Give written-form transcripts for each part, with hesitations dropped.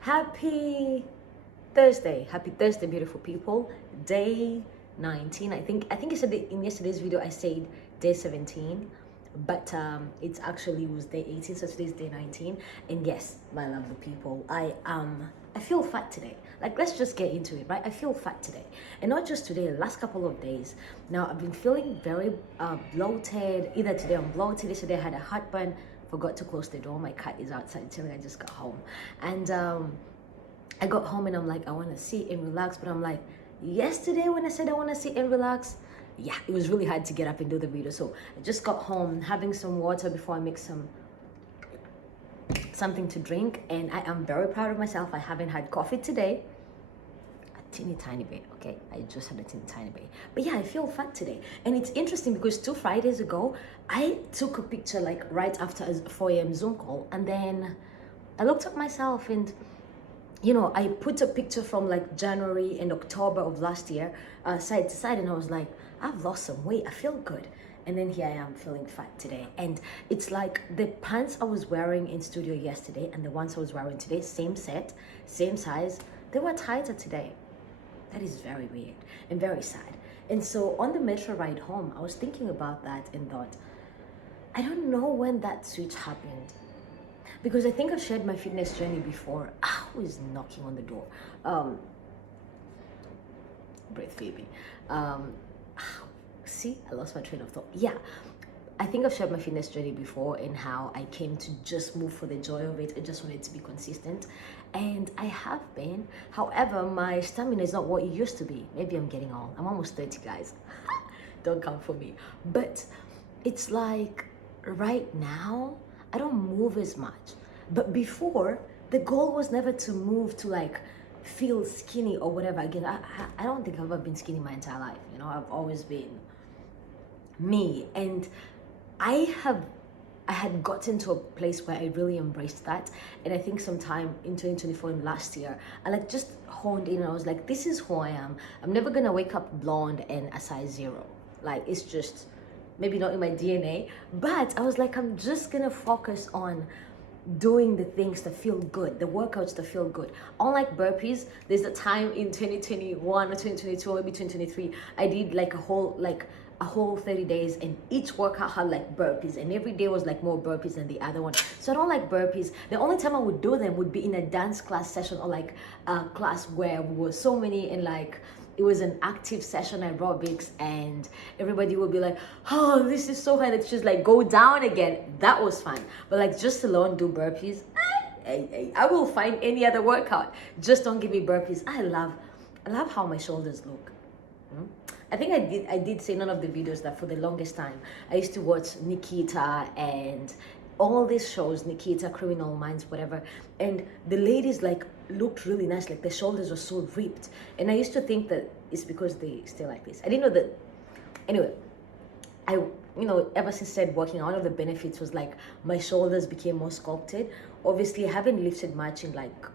Happy Thursday. Happy Thursday, beautiful people. Day 19. I think I said it in yesterday's video. I said day 17, but it's actually was day 18, so today's day 19. And yes, my lovely people, I feel fat today. Like, let's just get into it, right? I feel fat today, and not just today. The last couple of days now, I've been feeling very bloated. Either today I'm bloated. Yesterday I had a heartburn. Forgot to close the door. My cat is outside chilling. I just got home, and I got home and I'm like, I want to sit and relax. But I'm like, yesterday when I said I want to sit and relax, yeah, it was really hard to get up and do the video. So I just got home, having some water before I make something to drink. And I am very proud of myself. I haven't had coffee today. A teeny tiny bit, okay? I just had a teeny tiny bit. But yeah, I feel fat today. And it's interesting because 2 Fridays ago, I took a picture like right after a 4 a.m. Zoom call. And then I looked at myself and I put a picture from like January and October of last year, side to side, and I was like, I've lost some weight. I feel good. And then here I am feeling fat today. And it's like the pants I was wearing in studio yesterday and the ones I was wearing today, same set, same size, they were tighter today. That is very weird and very sad. And so on the metro ride home, I was thinking about that and thought, I don't know when that switch happened. Because I think I've shared my fitness journey before. Who is knocking on the door? Breath baby. See, I lost my train of thought. Yeah, I think I've shared my fitness journey before and how I came to just move for the joy of it. I just wanted to be consistent. And I have been. However, my stamina is not what it used to be. Maybe I'm getting old. I'm almost 30, guys. Don't come for me. But it's like right now, I don't move as much. But before, the goal was never to move to like feel skinny or whatever. Again, I don't think I've ever been skinny my entire life. I've always been me. And I had gotten to a place where I really embraced that. And I think sometime in 2024 and last year, I like just honed in and I was like, this is who I am. I'm never gonna wake up blonde and a size 0. Like, it's just maybe not in my DNA. But I was like, I'm just gonna focus on doing the things that feel good, the workouts that feel good. Unlike burpees, there's a time in 2021 or 2022 or maybe 2023, I did like a whole 30 days and each workout had like burpees and every day was like more burpees than the other one. So I don't like burpees. The only time I would do them would be in a dance class session or like a class where we were so many and like it was an active session aerobics and everybody would be like, oh, this is so hard. It's just like go down again. That was fine. But like just alone do burpees, I will find any other workout. Just don't give me burpees. I love how my shoulders look. I think I did say none of the videos that for the longest time I used to watch Nikita and all these shows, Nikita, Criminal Minds, whatever, and the ladies like looked really nice, like their shoulders were so ripped, and I used to think that it's because they stay like this. I didn't know that. Anyway, I ever since I started working, one of the benefits was like my shoulders became more sculpted. Obviously, I haven't lifted much in like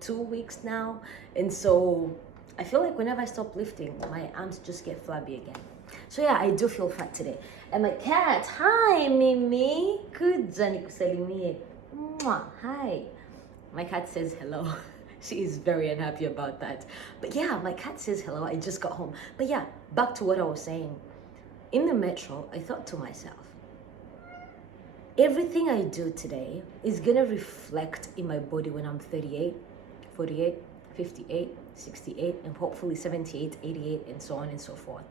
2 weeks now, and so I feel like whenever I stop lifting, my arms just get flabby again. So yeah, I do feel fat today. And my cat, hi Mimi, kuja nikusalimie. Mwah, hi. My cat says hello. She is very unhappy about that. But yeah, my cat says hello. I just got home. But yeah, back to what I was saying. In the metro, I thought to myself, everything I do today is gonna reflect in my body when I'm 38, 48, 58, 68, and hopefully 78, 88, and so on and so forth.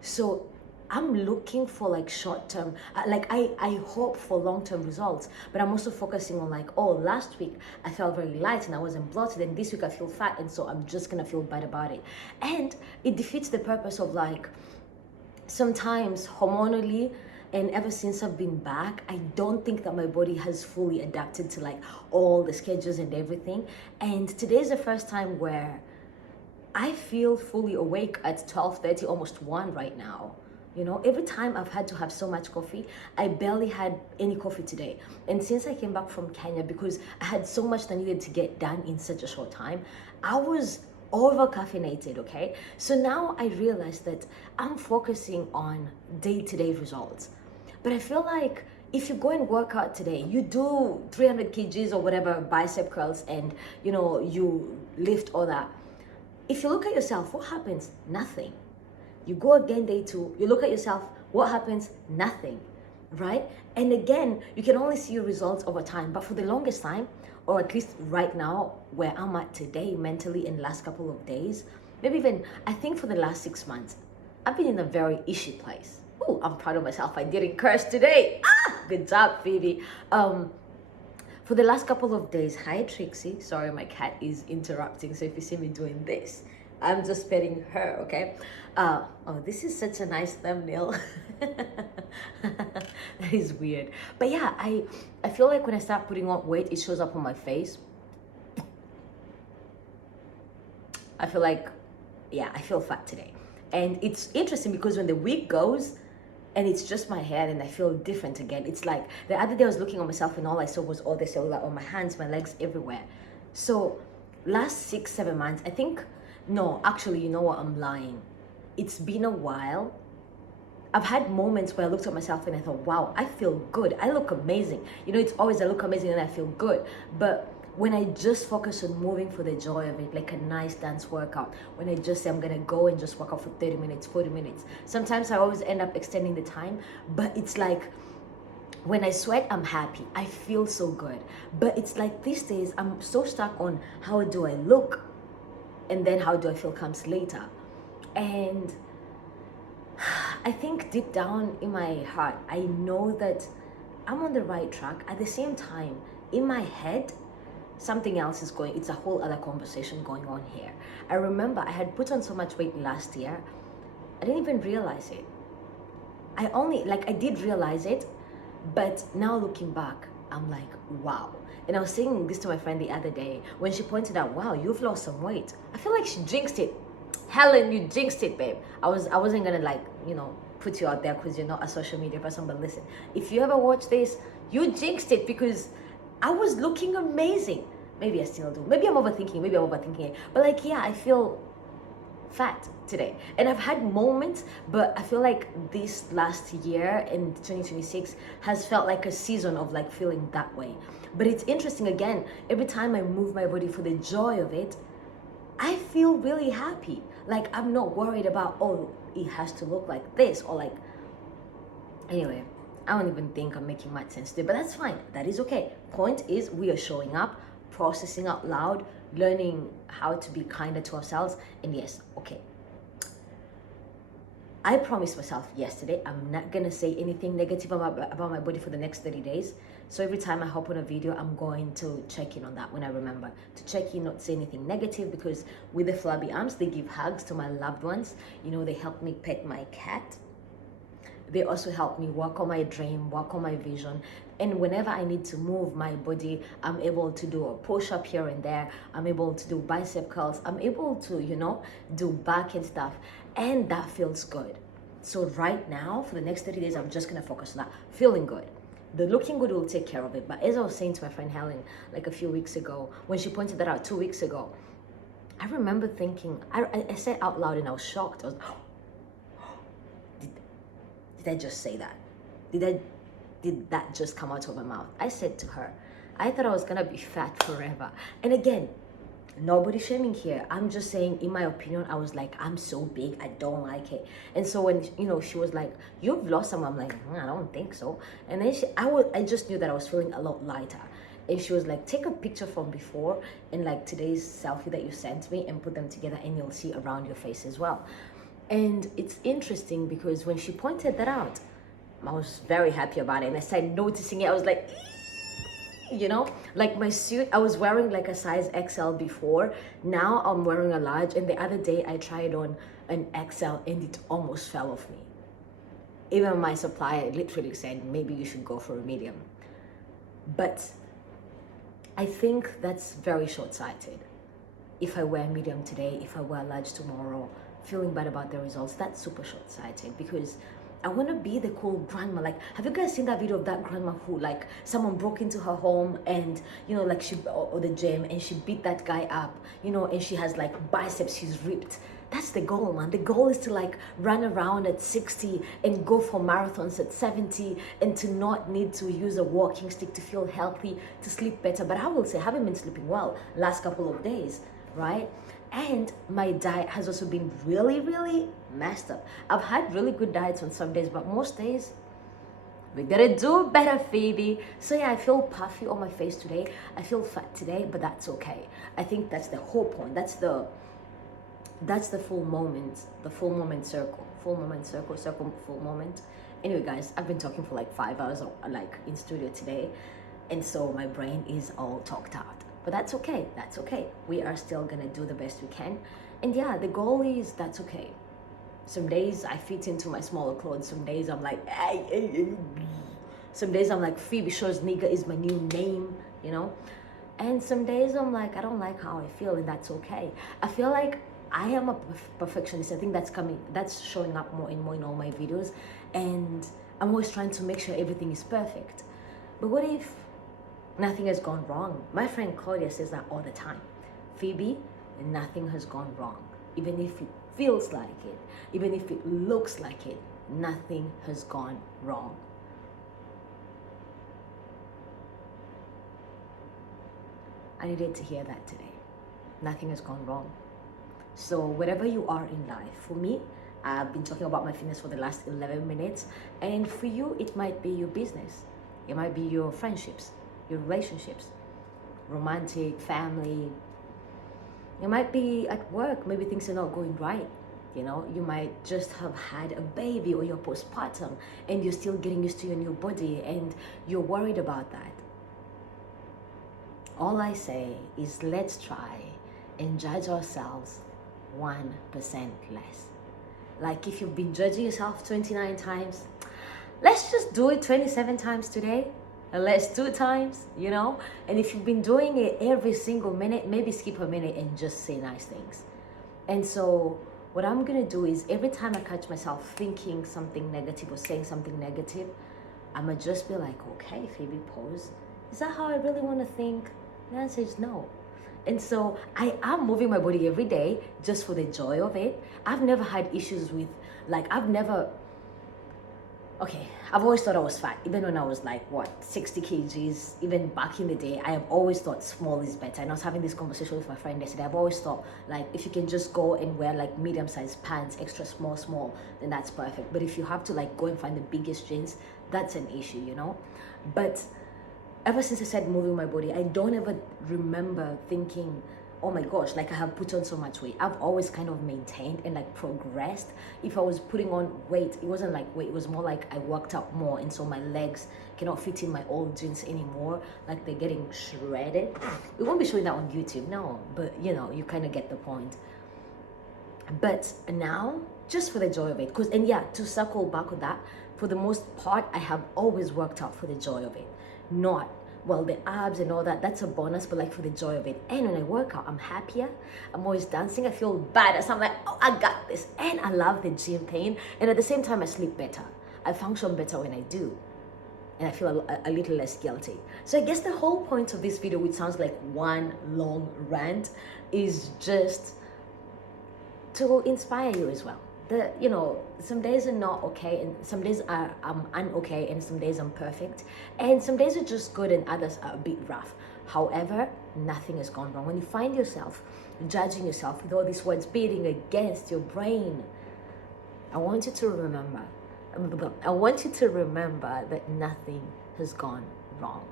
So I'm looking for like short-term, I hope for long-term results, but I'm also focusing on like, oh, last week I felt very light and I wasn't bloated, and this week I feel fat, and so I'm just gonna feel bad about it. And it defeats the purpose of like, sometimes hormonally, and ever since I've been back, I don't think that my body has fully adapted to like all the schedules and everything. And today is the first time where I feel fully awake at 12:30, almost 1 right now. Every time I've had to have so much coffee, I barely had any coffee today. And since I came back from Kenya, because I had so much that needed to get done in such a short time, I was over caffeinated, okay? So now I realize that I'm focusing on day-to-day results. But I feel like if you go and work out today, you do 300 kgs or whatever, bicep curls, and you lift all that. If you look at yourself, what happens? Nothing. You go again day 2, you look at yourself, what happens? Nothing, right? And again, you can only see your results over time. But for the longest time, or at least right now, where I'm at today, mentally, in the last couple of days, maybe even, I think for the last 6 months, I've been in a very ishy place. Oh, I'm proud of myself. I didn't curse today. Good job, Phoebe. For the last couple of days, hi Trixie. Sorry, my cat is interrupting. So if you see me doing this, I'm just petting her, okay? Oh, this is such a nice thumbnail. That is weird. But yeah, I feel like when I start putting on weight, it shows up on my face. I feel like, yeah, I feel fat today. And it's interesting because when the week goes and it's just my hair, and I feel different again. It's like the other day I was looking at myself and all I saw was all the cellulite on my hands, my legs, everywhere. So last 6-7 months, I think, no, actually, you know what, I'm lying. It's been a while. I've had moments where I looked at myself and I thought, wow, I feel good. I look amazing. It's always I look amazing and I feel good. But when I just focus on moving for the joy of it, like a nice dance workout, when I just say I'm gonna go and just work out for 30 minutes, 40 minutes. Sometimes I always end up extending the time, but it's like when I sweat, I'm happy. I feel so good. But it's like these days, I'm so stuck on how do I look, and then how do I feel comes later. And I think deep down in my heart, I know that I'm on the right track. At the same time, in my head, something else is going, it's a whole other conversation going on here. I remember I had put on so much weight last year, I didn't even realize it. I did realize it, but now looking back, I'm like, wow. And I was saying this to my friend the other day when she pointed out, wow, you've lost some weight. I feel like she jinxed it. Helen, you jinxed it, babe. I wasn't gonna put you out there because you're not a social media person, but listen, if you ever watch this, you jinxed it because I was looking amazing. Maybe I still do. Maybe I'm overthinking it. But I feel fat today. And I've had moments, but I feel like this last year in 2026 has felt like a season of feeling that way. But it's interesting again, every time I move my body for the joy of it, I feel really happy. I'm not worried about, oh, it has to look like this or anyway. I don't even think I'm making much sense today, but that's fine. That is okay. Point is, we are showing up, processing out loud, learning how to be kinder to ourselves. And yes, okay. I promised myself yesterday, I'm not gonna say anything negative about my body for the next 30 days. So every time I hop on a video, I'm going to check in on that when I remember to check in, not say anything negative, because with the flabby arms, they give hugs to my loved ones. They help me pet my cat. They also help me work on my dream, work on my vision. And whenever I need to move my body, I'm able to do a push-up here and there. I'm able to do bicep curls. I'm able to, do back and stuff. And that feels good. So right now, for the next 30 days, I'm just going to focus on that. Feeling good. The looking good will take care of it. But as I was saying to my friend Helen, a few weeks ago, when she pointed that out 2 weeks ago, I remember thinking, I said out loud and I was shocked. I was, did I just say that? Did that just come out of my mouth? I said to her, I thought I was gonna be fat forever. And again, nobody shaming here. I'm just saying, in my opinion, I was like, I'm so big, I don't like it. And so when she was like, you've lost some, I'm like, I don't think so. And then I just knew that I was feeling a lot lighter. And she was like, take a picture from before and today's selfie that you sent me and put them together, and you'll see around your face as well. And it's interesting because when she pointed that out, I was very happy about it. And I started noticing it. I was like, my suit, I was wearing a size XL before. Now I'm wearing a large. And the other day I tried on an XL and it almost fell off me. Even my supplier literally said, maybe you should go for a medium. But I think that's very short-sighted. If I wear medium today, if I wear large tomorrow, feeling bad about the results, that's super short-sighted because I want to be the cool grandma. Have you guys seen that video of that grandma who someone broke into her home and she or the gym, and she beat that guy up, and she has biceps, she's ripped. That's the goal, man. The goal is to like run around at 60 and go for marathons at 70 and to not need to use a walking stick to feel healthy, to sleep better. But I will say, I haven't been sleeping well last couple of days, right? And my diet has also been really, really messed up. I've had really good diets on some days, but most days, we gotta do better, Phoebe. So yeah, I feel puffy on my face today. I feel fat today, but that's okay. I think that's the whole point. That's the full moment, the full moment circle, full moment. Anyway, guys, I've been talking for like 5 hours, like in studio today, and so my brain is all talked out. But that's okay. That's okay. We are still gonna do the best we can, and yeah, the goal is that's okay. Some days I fit into my smaller clothes. Some days I'm like, ay, ay, ay. Some days I'm like, Phoebe Schwarzenegger is my new name, you know? And some days I'm like, I don't like how I feel, and that's okay. I feel like I am a perfectionist. I think that's showing up more and more in all my videos. And I'm always trying to make sure everything is perfect. But what if nothing has gone wrong? My friend Claudia says that all the time. Phoebe, nothing has gone wrong. Even if it feels like it, even if it looks like it, nothing has gone wrong. I needed to hear that today. Nothing has gone wrong. So wherever you are in life, for me, I've been talking about my fitness for the last 11 minutes, and for you, it might be your business. It might be your friendships, your relationships, romantic, family. It might be at work, maybe things are not going right. You know, you might just have had a baby or you're postpartum and you're still getting used to your new body and you're worried about that. All I say is let's try and judge ourselves 1% less. Like if you've been judging yourself 29 times, let's just do it 27 times today. Let's 2 times, you know? And if you've been doing it every single minute, maybe skip a minute and just say nice things. And so what I'm gonna do is every time I catch myself thinking something negative or saying something negative, I'm gonna just be like, okay, Phoebe, pause. Is that how I really wanna think? The answer is no. And so I am moving my body every day just for the joy of it. I've never had issues with, I've always thought I was fat, even when I was like, 60 kgs, even back in the day, I have always thought small is better. And I was having this conversation with my friend yesterday. I've always thought, like, if you can just go and wear like medium-sized pants, extra small, then that's perfect. But if you have to like go and find the biggest jeans, that's an issue, you know? But ever since I started moving my body, I don't ever remember thinking, oh my gosh, like I have put on so much weight. I've always kind of maintained and like progressed. If I was putting on weight, it wasn't like weight, it was more like I worked out more, and so my legs cannot fit in my old jeans anymore. Like they're getting shredded. We won't be showing that on YouTube, no, but you know, you kind of get the point. But now, just for the joy of it, to circle back on that, for the most part, I have always worked out for the joy of it. Not, well, the abs and all that, that's a bonus, but like for the joy of it. And when I work out, I'm happier. I'm always dancing. I feel bad. So I'm like, oh, I got this. And I love the gym pain. And at the same time, I sleep better. I function better when I do. And I feel a little less guilty. So I guess the whole point of this video, which sounds like one long rant, is just to inspire you as well. Some days are not okay, and some days I'm unokay, and some days I'm perfect, and some days are just good and others are a bit rough. However, nothing has gone wrong. When you find yourself judging yourself with all these words beating against your brain, I want you to remember that nothing has gone wrong.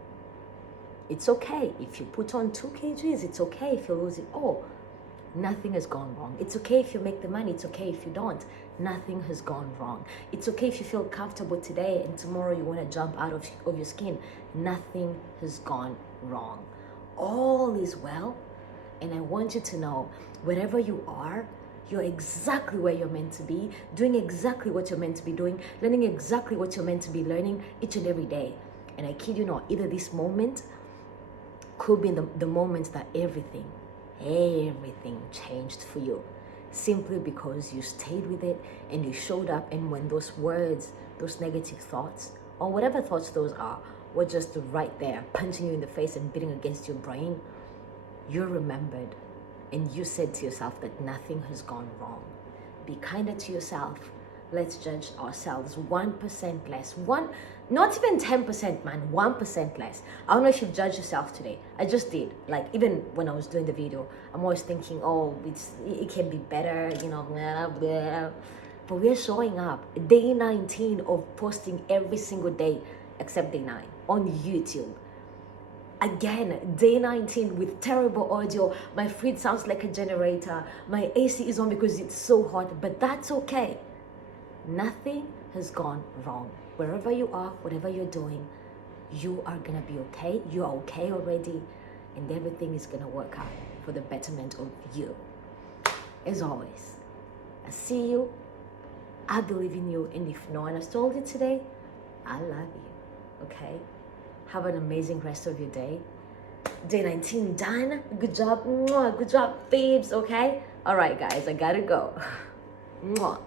It's okay if you put on 2 kgs. It's okay if you lose it all. Nothing has gone wrong. It's okay if you make the money. It's okay if you don't. Nothing has gone wrong. It's okay if you feel comfortable today and tomorrow you want to jump out of your skin. Nothing has gone wrong. All is well. And I want you to know, wherever you are, you're exactly where you're meant to be, doing exactly what you're meant to be doing, learning exactly what you're meant to be learning each and every day. And I kid you not, either this moment could be the moment that everything changed for you, simply because you stayed with it and you showed up. And when those words, those negative thoughts, or whatever thoughts those are, were just right there punching you in the face and beating against your brain, you remembered and you said to yourself that nothing has gone wrong. Be kinder to yourself. Let's judge ourselves 1% less. Not even 10%, man, 1% less. I don't know if you've judged yourself today. I just did. Like, even when I was doing the video, I'm always thinking, oh, it can be better, you know, blah, blah. But we're showing up. Day 19 of posting every single day, except day 9, on YouTube. Again, day 19 with terrible audio. My feed sounds like a generator. My AC is on because it's so hot, but that's okay. Nothing has gone wrong. Wherever you are, whatever you're doing, you are gonna be okay. You are okay already, and everything is gonna work out for the betterment of you. As always, I see you, I believe in you, and if no one has told you today, I love you, okay? Have an amazing rest of your day. Day 19 done. Good job. Mwah. Good job, babes, okay? All right, guys, I gotta go. Mwah.